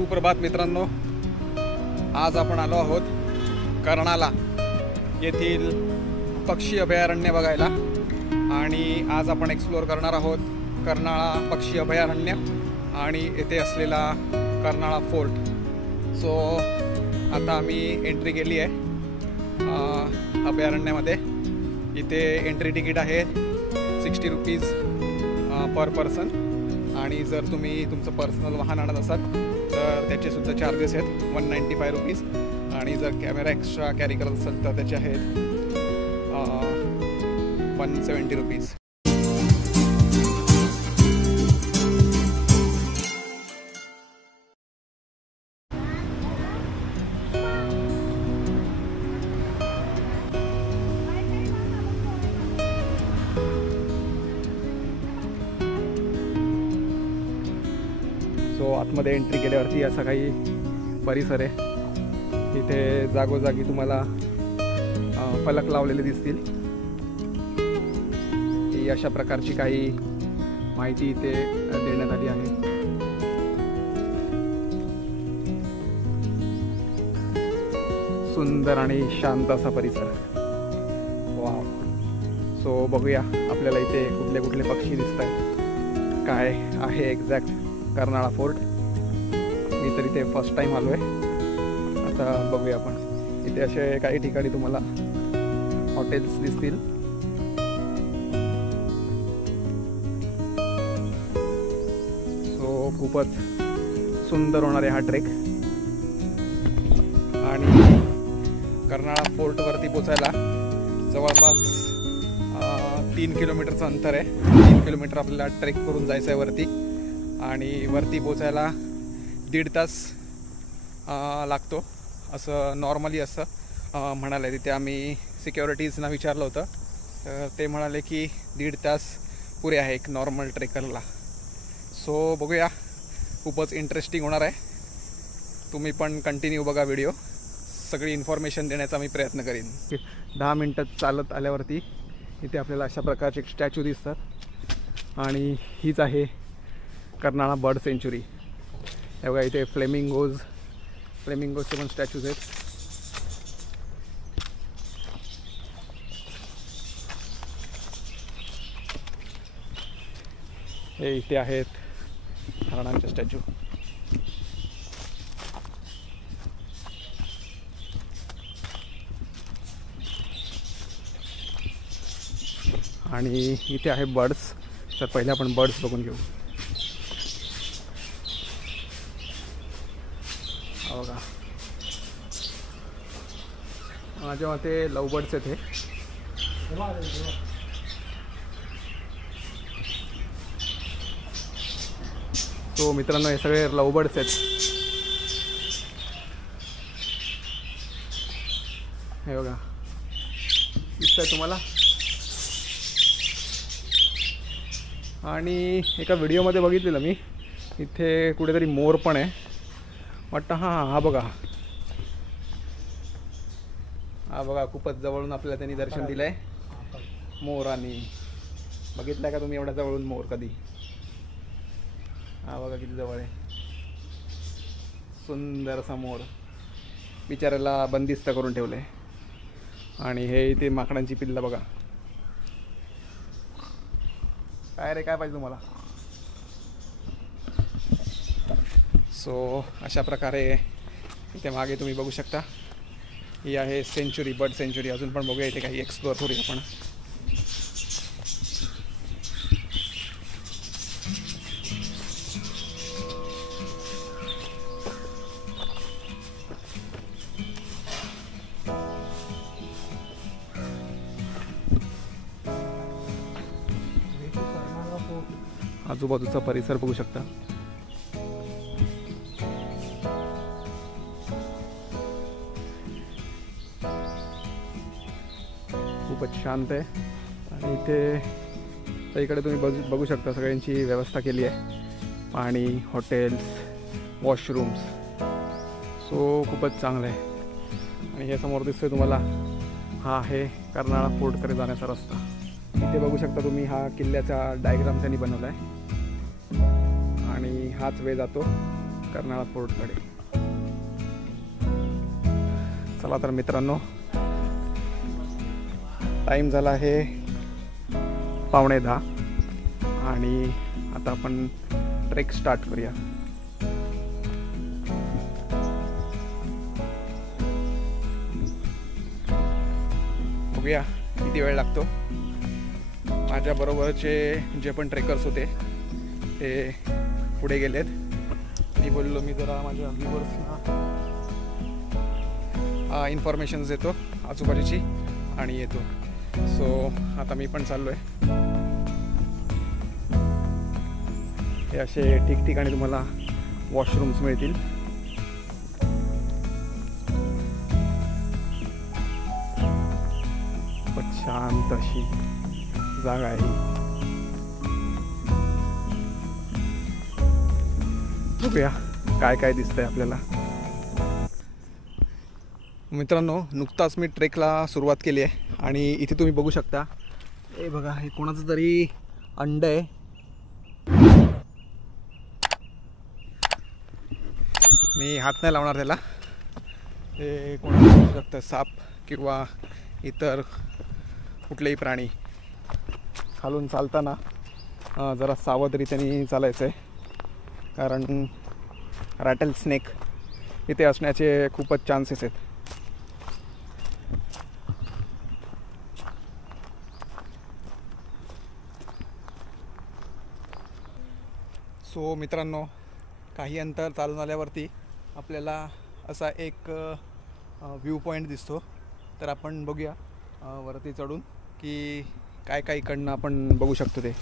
सुप्रभात मित्रांनो, आज आपण आलो आहोत कर्नाळा येथील पक्षी अभयारण्य बघायला आणि आज आपण एक्सप्लोर करणार आहोत कर्नाळा पक्षी अभयारण्य आणि येथे असलेला कर्नाळा फोर्ट। सो आता आम्ही एंट्री केली आहे अभयारण्यामध्ये। इथे एंट्री तिकीट आहे 60 रुपीज पर पर्सन आणि जर तुम्ही तुमचं पर्सनल वाहन आणत असाल तर त्याचे सुद्धा चार्जेस आहेत 195 रुपीज आणि जर कॅमेरा एक्स्ट्रा कॅरी करत असाल तर त्याचे आहेत 170 रुपीज। सो आतमध्ये एंट्री केल्यावरती असा काही परिसर आहे। इथे जागोजागी तुम्हाला फलक लावलेले दिसतील। ही अशा प्रकारची काही माहिती इथे देण्यात आली आहे। सुंदर आणि शांत असा परिसर। वाव। सो बघूया आपल्याला इथे कुठले कुठले पक्षी दिसत आहेत, काय आहे एक्झॅक्ट कर्नाळा फोर्ट। मी तर इथे फर्स्ट टाइम आलो आहे। आता बघूया आपण इथे असे काही ठिकाणी तुम्हाला हॉटेल्स दिसतील। सो खूपच सुंदर होणार आहे हा ट्रेक आणि कर्नाळा फोर्टवरती पोचायला जवळपास 3 किलोमीटरचं अंतर आहे। 3 किलोमीटर आपल्याला ट्रेक करून जायचं आहे वरती आणि वरती पोचायला 1.5 तास लागतो असं नॉर्मली असं म्हणाले। तिथे आम्ही सिक्युरिटीजना विचारलं होतं तर ते म्हणाले की 1.5 तास पुरे आहे एक नॉर्मल ट्रेकरला। सो बघूया, खूपच इंटरेस्टिंग होणार आहे। तुम्ही पण कंटिन्यू बघा व्हिडिओ, सगळी इन्फॉर्मेशन देण्याचा मी प्रयत्न करीन। 10 मिनटं चालत आल्यावरती इथे आपल्याला अशा प्रकारचे स्टॅच्यू दिसतात आणि हीच आहे कर्नाळा बर्ड सेंच्युरी। हे बघा इथे फ्लेमिंगोजचे पण स्टॅच्यूज आहेत। हे इथे आहेत हरणांचे स्टॅच्यू। आणि इथे आहे बर्ड्स। तर पहिले आपण बर्ड्स बघून घेऊ। बघा माझ्या मते लव बर्ड्स आहेत हे। तो मित्रांनो हे सगळे लव बर्ड्स आहेत। हे बघा दिसतंय तुम्हाला। आणि एका व्हिडिओमध्ये बघितलेलं मी इथे कुठेतरी मोर पण आहे वाटतं। हा बघा, हा बघा खूपच जवळून आपल्याला त्यांनी दर्शन दिलंय मोरांनी। बघितलंय का तुम्ही एवढ्या जवळून मोर कधी? हा बघा किती जवळ आहे, सुंदर असा मोर। बिचाऱ्याला बंदिस्त करून ठेवलंय। आणि हे इथे माकडांची पिल्लं बघा। काय रे, काय पाहिजे तुम्हाला? सो अशा प्रकारे इथे मागे तुम्ही बघू शकता ही आहे सेंच्युरी, बर्ड सेंच्युरी। अजून पण बघूया इथे काही एक्सप्लोअर करूया आपण। आजूबाजूचा परिसर बघू शकता। खूपच शांत आहे आणि इथे इकडे तुम्ही बघू शकता सगळ्यांची व्यवस्था केली आहे, पाणी, हॉटेल्स, वॉशरूम्स। सो खूपच चांगलं आहे। आणि हे समोर दिसतोय तुम्हाला हा आहे कर्नाळा फोर्टकडे जाण्याचा रस्ता। इथे बघू शकता तुम्ही हा किल्ल्याचा डायग्राम त्यांनी बनवला आहे आणि हाच वे जातो कर्नाळा फोर्टकडे. चला तर मित्रांनो, टाईम झाला आहे 9:15 आणि आता आपण ट्रेक स्टार्ट करूया. बघूया किती वेळ लागतो. माझ्या बरोबरचे जे पण ट्रेकर्स होते ते पुढे गेलेत. मी बोललो मी जरा माझ्या व्ह्यूअर्सना इन्फॉर्मेशन्स देतो आजूबाजूची आणि येतो. सो आता मी पण चाललो आहे. हे असे ठिकठिकाणी तुम्हाला वॉशरूम्स मिळतील. खूपच शांत अशी जागा आहे. बघूया काय काय दिसतंय आपल्याला. मित्रांनो, नुकताच मी ट्रेकला सुरुवात केली आहे आणि इथे तुम्ही बघू शकता, हे बघा, हे कोणाचं तरी अंड आहे. मी हात नाही लावणार त्याला. ते कोणाला बघू शकतं, साप किंवा इतर कुठलेही प्राणी. खालून चालताना जरा सावधरीतीने चालायचं आहे, कारण रॅटल स्नेक इथे असण्याचे खूपच चान्सेस आहेत. सो मित्रांनो, काही अंतर चालून आल्यावरती आपल्याला असा एक व्ह्यू पॉईंट दिसतो. तर आपण बघूया वरती चढून की काय काय इकडनं आपण बघू शकतो ते.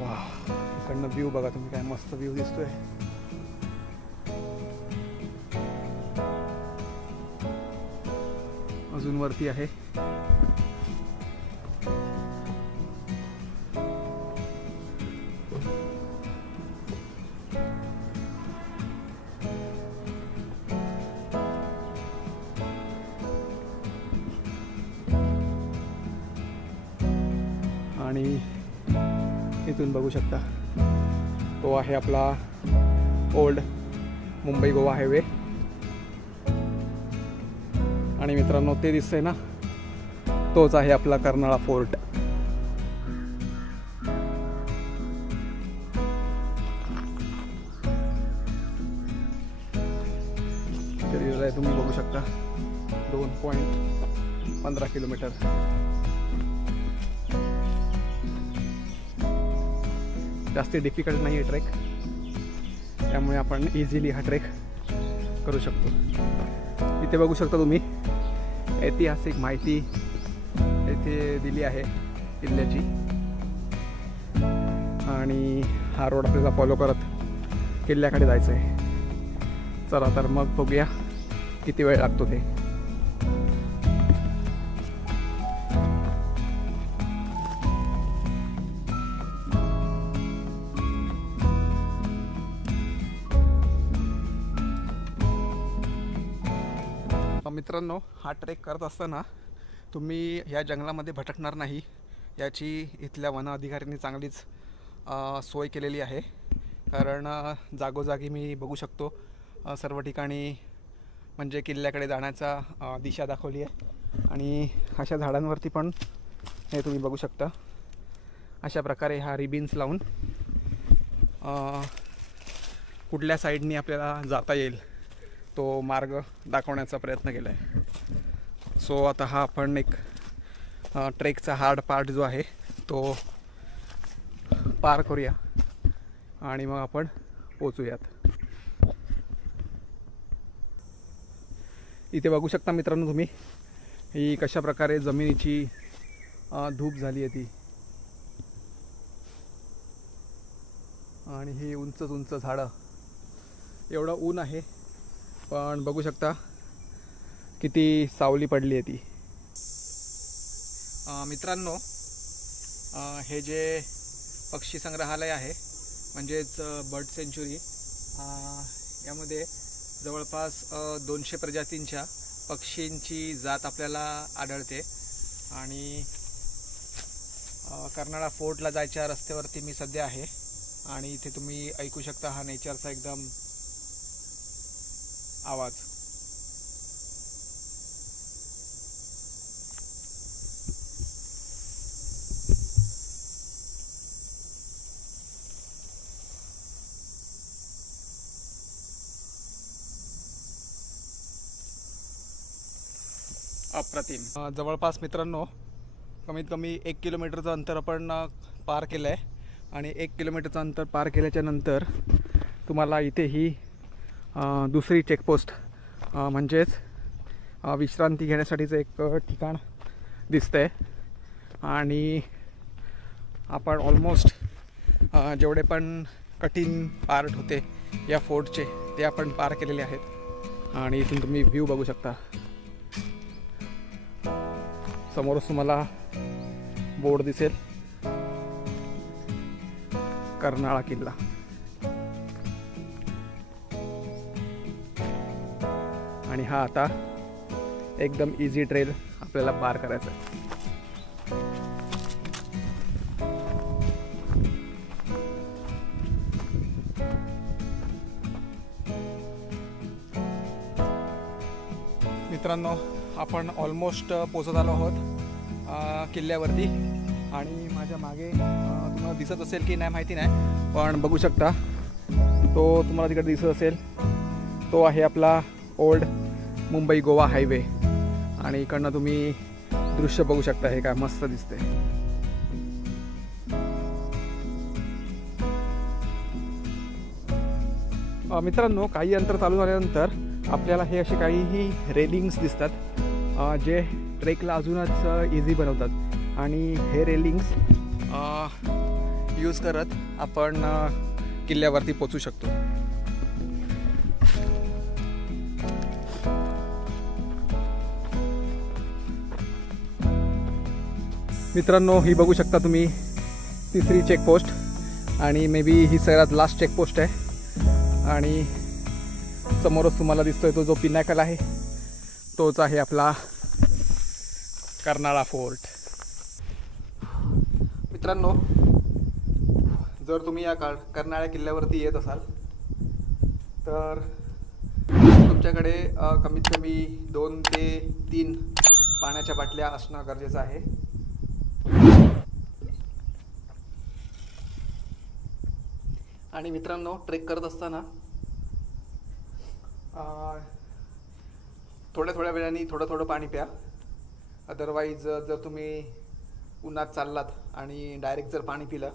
वा, इकडनं व्ह्यू बघा तुम्ही, काय मस्त व्ह्यू दिसतोय. अजून वरती आहे. आणि इथून बघू शकता, तो आहे आपला ओल्ड मुंबई गोवा हायवे. आणि मित्रांनो, ते दिसतंय ना, तोच आहे आपला कर्नाळा फोर्ट. तुम्ही बघू शकता, 2.15 किलोमीटर. जास्त डिफिकल्ट नाही आहे ट्रेक, त्यामुळे आपण इझिली हा ट्रेक करू शकतो. इथे बघू शकता तुम्ही, ऐतिहासिक माहिती इथे दिली आहे किल्ल्याची. आणि हा रोड आपल्याला फॉलो करत किल्ल्याकडे जायचं आहे. चला तर मग बघूया किती वेळ लागतो ते. मित्रांनो, हा ट्रेक करत असताना तुम्ही या जंगलामध्ये भटकणार नाही, याची इथल्या वन अधिकाऱ्यांनी चांगलीच सोय केलेली आहे. कारण जागोजागी मी बघू शकतो सर्व ठिकाणी म्हणजे किल्ल्याकडे जाण्याचा दिशा दाखवली आहे. आणि अशा झाडांवरती पण हे तुम्ही बघू शकता, अशा प्रकारे हा रिबिन्स लावून कुठल्या साईडनी आपल्याला जाता येईल तो मार्ग दाखवण्याचा प्रयत्न केला आहे. सो आता हा आपण एक ट्रेकचा हार्ड पार्ट जो आहे तो पार करूया आणि मग आपण पोचूयात. इथे बघू शकता मित्रांनो तुम्ही, ही कशा प्रकारे जमिनीची धूप झाली आहे ती. आणि ही उंच उंच झाडं, एवढं ऊन आहे पण बघू शकता किती सावली पडली आहे ती. मित्रांनो, हे जे पक्षी संग्रहालय आहे म्हणजेच बर्ड सेंच्युरी, यामध्ये जवळपास 200 प्रजातींच्या पक्षींची जात आपल्याला आढळते। आणि कर्नाळा फोर्टला जायच्या रस्त्यावरती मी सध्या आहे आणि इथे तुम्ही ऐकू शकता हा नेचरचा एकदम आवाज। अप्रतिम। जवळपास मित्रांनो कमीत कमी 1 किलोमीटरचं अंतर आपण पार केलं आहे आणि 1 किलोमीटरचं अंतर पार केल्याच्या नंतर तुम्हाला इथे ही दुसरी चेकपोस्ट म्हणजेच विश्रांती घेण्यासाठीचं एक ठिकाण दिसतंय। आणि आपण ऑलमोस्ट जेवढे पण कठीण पार्ट होते या फोर्टचे ते आपण पार केलेले आहेत। आणि इथून तुम्ही व्ह्यू बघू शकता। समोरच तुम्हाला बोर्ड दिसेल कर्नाळा किल्ला। आणि हा आता एकदम इझी ट्रेल आपल्याला पार करायचा आहे। मित्रांनो आपण ऑलमोस्ट पोहोचत आलो आहोत किल्ल्यावरती। आणि माझ्या मागे तुम्हाला दिसत असेल की नाही माहिती नाही, पण बघू शकता तो तुम्हाला तिकडे दिसत असेल तो आहे आपला ओल्ड मुंबई गोवा हायवे। आणि इकडनं तुम्ही दृश्य बघू शकता, हे काय मस्त दिसते। मित्रांनो काही अंतर चालू झाल्यानंतर आपल्याला हे असे काहीही रेलिंग्स दिसतात जे ट्रेकला अजूनच इझी बनवतात। आणि हे रेलिंग्स यूज करत आपण किल्ल्यावरती पोचू शकतो। मित्रांनो ही बघू शकता तुम्ही तिसरी चेकपोस्ट आणि मे बी ही सगळ्यात लास्ट चेकपोस्ट आहे। आणि समोरच तुम्हाला दिसतोय तो जो पिनॅकल आहे तोच आहे आपला कर्नाळा फोर्ट। मित्रांनो जर तुम्ही या कर्नाळा किल्ल्यावरती येत असाल तर तुमच्याकडे कमीत कमी 2 ते 3 पाण्याच्या बाटल्या असणं गरजेचं आहे। आणि मित्रांनो ट्रेक करत असताना थोड्या वेळाने थोडं पाणी प्या। अदरवाईज जर तुम्ही उन्हात चाललात आणि डायरेक्ट जर पाणी पिलं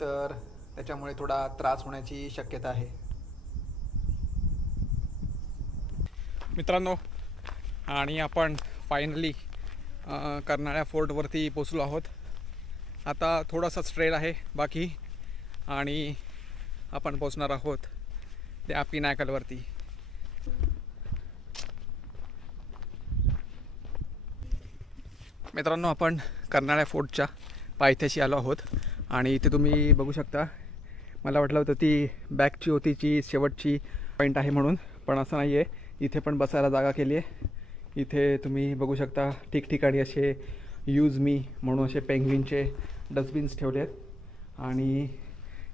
तर त्याच्यामुळे थोडा त्रास होण्याची शक्यता आहे। मित्रांनो आणि आपण फायनली कर्नाळा फोर्टवरती पोचलो आहोत। आता थोडासाच ट्रेल आहे बाकी आणि आपण पोचणार आहोत त्या पिनॅकलवरती। मित्रांनो आपण कर्नाळा फोर्टच्या पायथ्याशी आलो आहोत आणि इथे तुम्ही बघू शकता, मला वाटलं होतं ती बॅकची होतीची शेवटची पॉईंट आहे म्हणून, पण असं नाही आहे। इथे पण बसायला जागा केली आहे। इथे तुम्ही बघू शकता ठिकठिकाणी असे यूज मी म्हणून असे पेंग्विनचे डस्टबिन्स ठेवले आहेत। आणि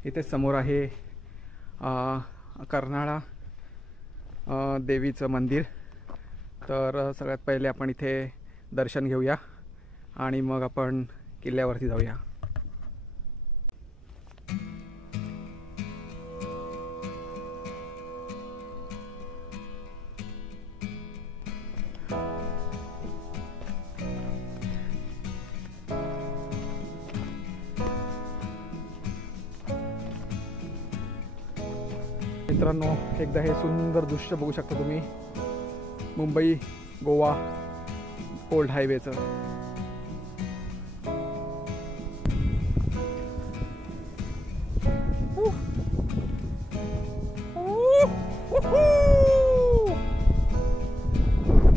इथे समोर आहे कर्नाळा देवीचं मंदिर। तर सगळ्यात पहिले आपण इथे दर्शन घेऊया आणि मग आपण किल्ल्यावरती जाऊया। मित्रांनो एकदा हे सुंदर दृश्य बघू शकता तुम्ही मुंबई गोवा ओल्ड हायवेचं।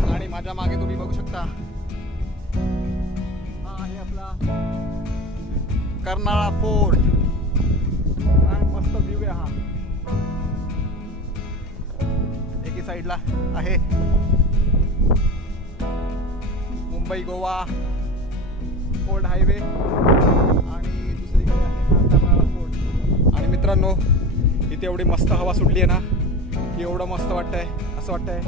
आणि माझ्या मागे तुम्ही बघू शकता हा आहे आपला कर्नाळा फोर्ट। आणि मस्त व्ह्यू आहे हा। साईडला आहे मुंबई गोवा ओल्ड हायवे आणि दुसरीकडे आहे कर्नाळा फोर्ट. आणि मित्रांनो इथे एवढी मस्त हवा सुटली आहे ना की एवढं मस्त वाटतंय, असं वाटतंय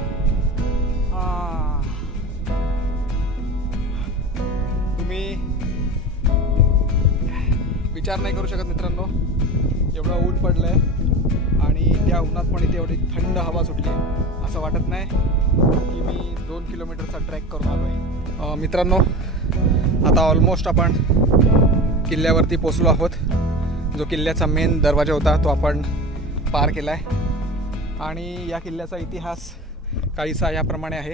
तुम्ही विचार नाही करू शकत मित्रांनो. एवढं ऊन पडलंय आणि त्या उन्हात पण इथे एवढी थंड हवा सुटली आहे, असं वाटत नाही की मी 2 किलोमीटरचा ट्रॅक करून आलो आहे. मित्रांनो आता ऑलमोस्ट आपण किल्ल्यावरती पोचलो आहोत. जो किल्ल्याचा मेन दरवाजा होता तो आपण पार केला आहे. आणि या किल्ल्याचा इतिहास काहीसा याप्रमाणे आहे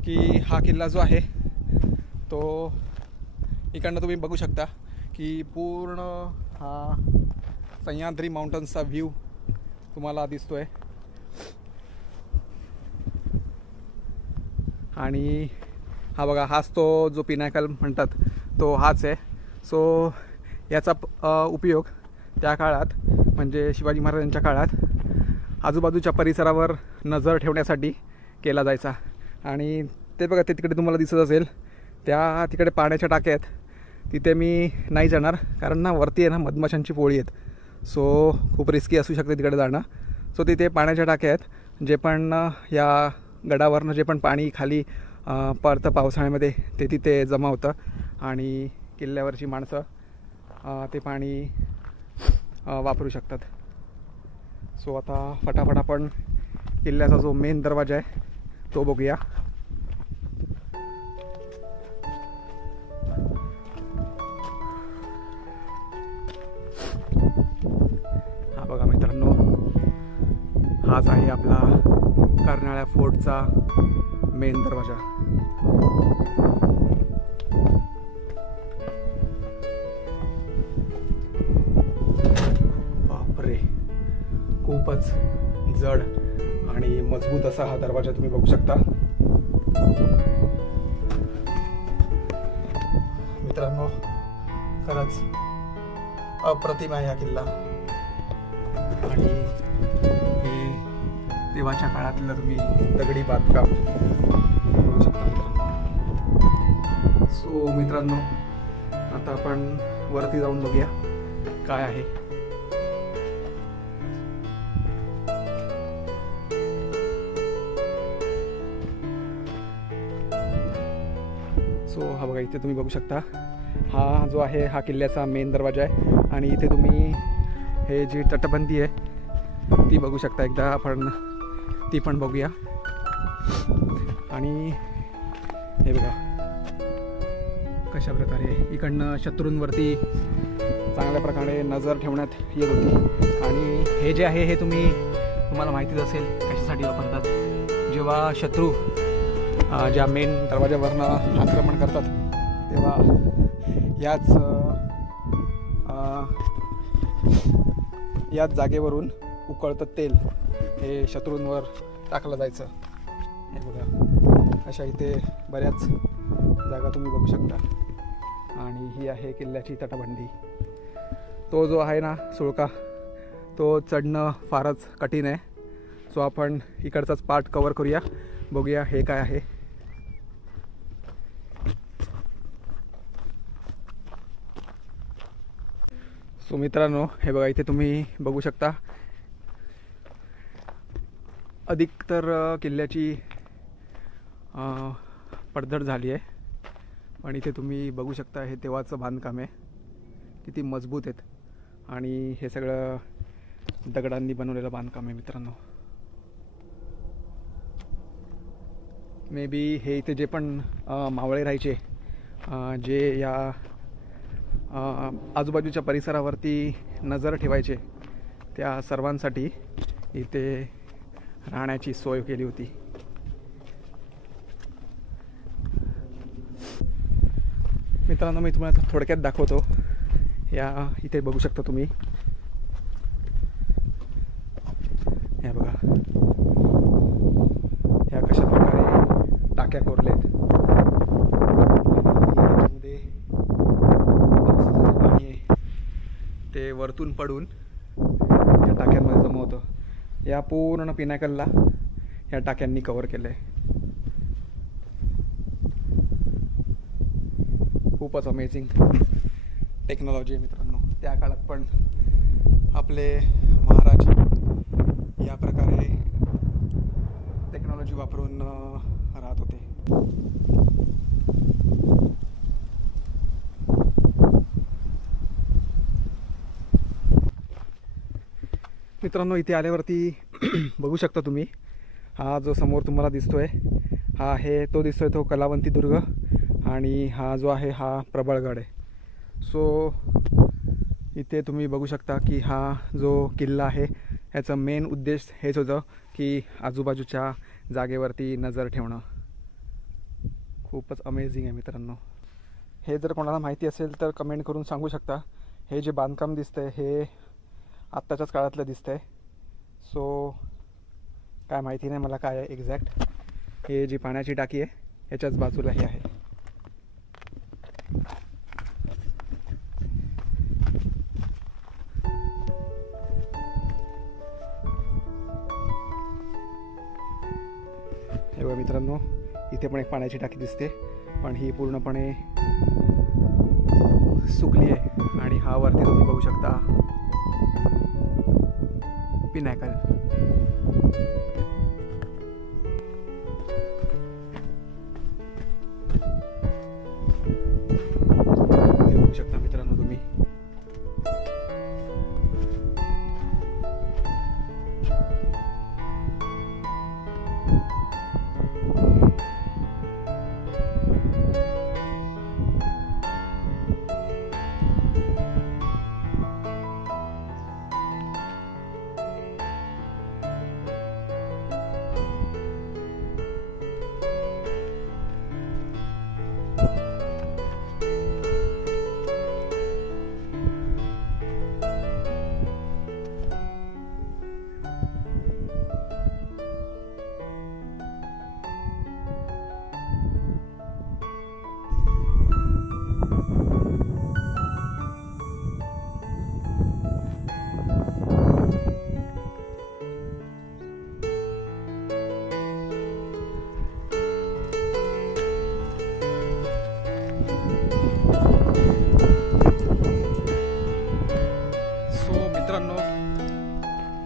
की हा किल्ला जो आहे तो इकडनं तुम्ही बघू शकता की पूर्ण हा सह्याद्री माउंटन्सचा व्ह्यू तुम्हाला दिसतोय. आणि हा बघा, हाच तो जो पिनाकल म्हणतात तो हाच आहे. सो याचा उपयोग त्या काळात म्हणजे शिवाजी महाराजांच्या काळात आजूबाजूच्या परिसरावर नजर ठेवण्यासाठी केला जायचा. आणि ते बघा, ते तिकडे तुम्हाला दिसत असेल त्या तिकडे पाण्याच्या टाक्या आहेत. तिथे मी नाही जाणार कारण ना वरती आहे ना मधमाशांची पोळी आहेत. सो खूप रिस्की असू शकते तिकडे जाणं. सो तिथे पाण्याच्या टाक्या आहेत. जे पण या गडावरनं जे पण पाणी खाली पडतं पावसाळ्यामध्ये ते तिथे जमा होतं आणि किल्ल्यावरची माणसं ते पाणी वापरू शकतात. सो आता फटाफट आपण किल्ल्याचा जो मेन दरवाजा आहे तो बघूया. हा बघा मित्रांनो, हाच आहे आपला कर्नाळा फोर्टचा मेन दरवाजा. बापरे, खूपच जड आणि मजबूत असा हा दरवाजा तुम्ही बघू शकता. मित्रांनो खरंच अप्रतिम आहे हा किल्ला. आणि हे तेव्हाच्या काळातलं तुम्ही दगडी बांधकाम बघू शकता मित्रांनो. सो मित्रांनो आता आपण वरती जाऊन बघूया काय आहे. सो हा बघा, इथे तुम्ही बघू शकता हा जो आहे हा किल्ल्याचा मेन दरवाजा आहे. आणि इथे तुम्ही हे जी तटबंदी आहे ती बघू शकता. एकदा आपण ती पण बघूया. आणि हे बघा कशा प्रकारे इकडनं शत्रूंवरती चांगल्या प्रकारे नजर ठेवण्यात येत होती. आणि हे जे आहे हे तुम्हाला माहितीच असेल कशासाठी वापरतात. जेव्हा शत्रू ज्या मेन दरवाजावरनं आक्रमण करतात तेव्हा याच जागेवरून उकळतं तेल हे शत्रूंवर टाकलं जायचं. हे बघा अशा इथे बऱ्याच जागा तुम्ही बघू शकता. आणि ही आहे किल्ल्याची तटबंदी. तो जो आहे ना सुळका तो चढणं फारच कठीण आहे. सो आपण इकडचाच पार्ट कवर करूया, बघूया हे काय आहे. सो मित्रांनो हे बघा, इथे तुम्ही बघू शकता अधिकतर किल्ल्याची पडझड झाली आहे. पण इथे तुम्ही बघू शकता हे तेव्हाचं बांधकाम आहे, किती मजबूत आहेत. आणि हे सगळं दगडांनी बनवलेलं बांधकाम आहे मित्रांनो. मे बी हे इथे जे पण मावळे राहायचे जे या आजूबाजूच्या परिसरावरती नजर ठेवायचे त्या सर्वांसाठी इथे राहण्याची सोय केली होती. मित्रांनो मी तुम्हाला थोडक्यात दाखवतो. या इथे बघू शकता तुम्ही, हे बघा ह्या कशा प्रकारे टाक्या कोरलेत. याच्यामध्ये पावसाचं पाणी आहे ते वरतून पडून या टाक्यांमध्ये जमा होतं. या पूर्ण पिनाकलला ह्या टाक्यांनी कव्हर केलं आहे. खूपच अमेझिंग टेक्नॉलॉजी आहे मित्रांनो. त्या काळात पण आपले महाराज या प्रकारे टेक्नॉलॉजी वापरून राहत होते. मित्रांनो, इथे आल्यावरती बघू शकता तुम्ही, हा जो समोर तुम्हाला दिसतोय हा आहे तो दिसतोय तो कलावंती दुर्ग, आणि हा जो आहे हा प्रबळगड आहे. सो इथे तुम्ही बघू शकता की हा जो किल्ला आहे ह्याचं मेन उद्देश हेच होतं की आजूबाजूच्या जागेवरती नजर ठेवणं. खूपच अमेझिंग आहे मित्रांनो. हे जर कोणाला माहिती असेल तर कमेंट करून सांगू शकता. हे जे बांधकाम दिसतंय हे आत्ताच्याच काळातलं दिसतंय. सो काय माहिती नाही मला काय आहे एक्झॅक्ट. हे जी पाण्याची टाकी आहे ह्याच्याच बाजूला हे आहे. हे बघा मित्रांनो, इथे पण एक पाण्याची टाकी दिसते, पण ही पूर्णपणे सुकली आहे. आणि हा वरती तुम्ही बघू शकता पिनॅकल. ते बघू शकता मित्रांनो तुम्ही.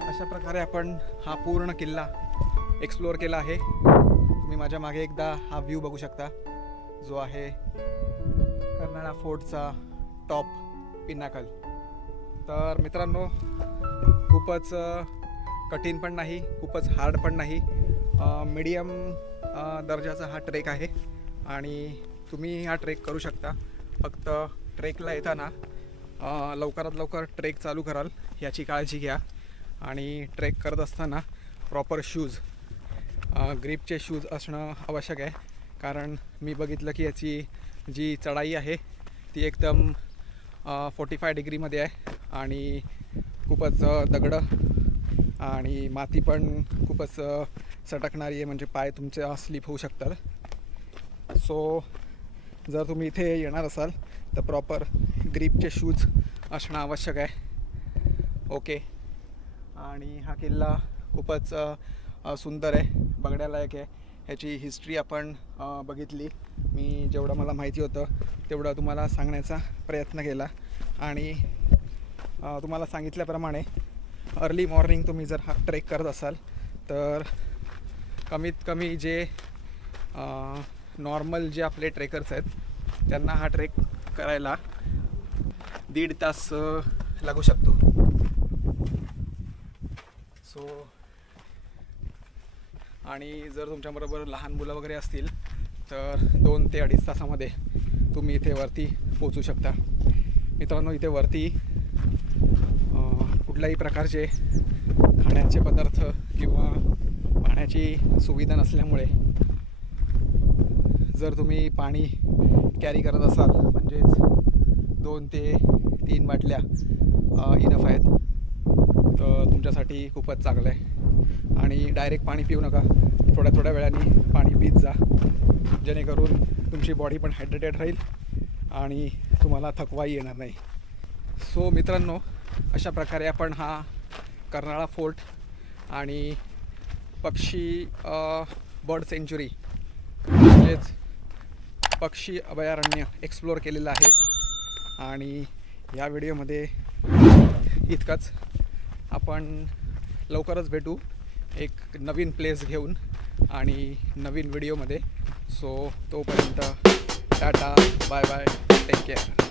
अशा प्रकारे आपण हा पूर्ण किल्ला एक्सप्लोअर केला आहे. तुम्ही माझ्या मागे एकदा हा व्ह्यू बघू शकता जो आहे कर्नाळा फोर्टचा टॉप पिनाकल. तर मित्रांनो, खूपच कठीण पण नाही, खूपच हार्ड पण नाही, मीडियम दर्जाचा हा ट्रेक आहे आणि तुम्ही हा ट्रेक करू शकता. फक्त ट्रेकला येताना लवकरात लवकर ट्रेक चालू कराल याची काळजी घ्या. आणि ट्रेक करत असताना प्रॉपर शूज, ग्रिपचे शूज असणं आवश्यक आहे. कारण मी बघितलं की याची जी चढाई आहे ती एकदम 45 डिग्रीमध्ये आहे आणि खूपच दगडं आणि माती पण खूपच सटकणारी आहे, म्हणजे पाय तुमचे स्लिप होऊ शकतात. सो जर तुम्ही इथे येणार असाल तर प्रॉपर ग्रिपचे शूज असणं आवश्यक आहे. ओके. आणि हा किल्ला खूपच सुंदर आहे, बघण्यालायक आहे. ह्याची हिस्ट्री आपण बघितली. मी जेवढं मला माहिती होतं तेवढं तुम्हाला सांगण्याचा प्रयत्न केला. आणि तुम्हाला सांगितल्याप्रमाणे अर्ली मॉर्निंग तुम्ही जर हा ट्रेक करत असाल तर कमीत कमी जे नॉर्मल जे आपले ट्रेकर्स आहेत त्यांना हा ट्रेक करायला 1.5 तास लागू शकतो. सो आणि जर तुमच्याबरोबर लहान मुलं वगैरे असतील तर 2 ते 2.5 तासामध्ये तुम्ही इथे वरती पोचू शकता. मित्रांनो, इथे वरती कुठल्याही प्रकारचे खाण्याचे पदार्थ किंवा पाण्याची सुविधा नसल्यामुळे जर तुम्ही पाणी कॅरी करत असाल म्हणजेच 2 ते 3 बाटल्या इनफ आहेत तर तुमच्यासाठी खूपच चांगलं आहे. आणि डायरेक्ट पाणी पिऊ नका, थोड्या वेळाने पाणी पीत जा, जेणेकरून तुमची बॉडी पण हायड्रेटेड राहील आणि तुम्हाला थकवाही येणार नाही. सो मित्रांनो, अशा प्रकारे आपण हा कर्नाळा फोर्ट आणि पक्षी बर्ड सेंच्युरी म्हणजेच पक्षी अभयारण्य एक्सप्लोअर केलेलं आहे. आणि या व्हिडिओमध्ये इतकंच. आपण लवकरच भेटू एक नवीन प्लेस घेऊन आणि नवीन व्हिडिओमध्ये. सो तोपर्यंत tata, bye bye, take care.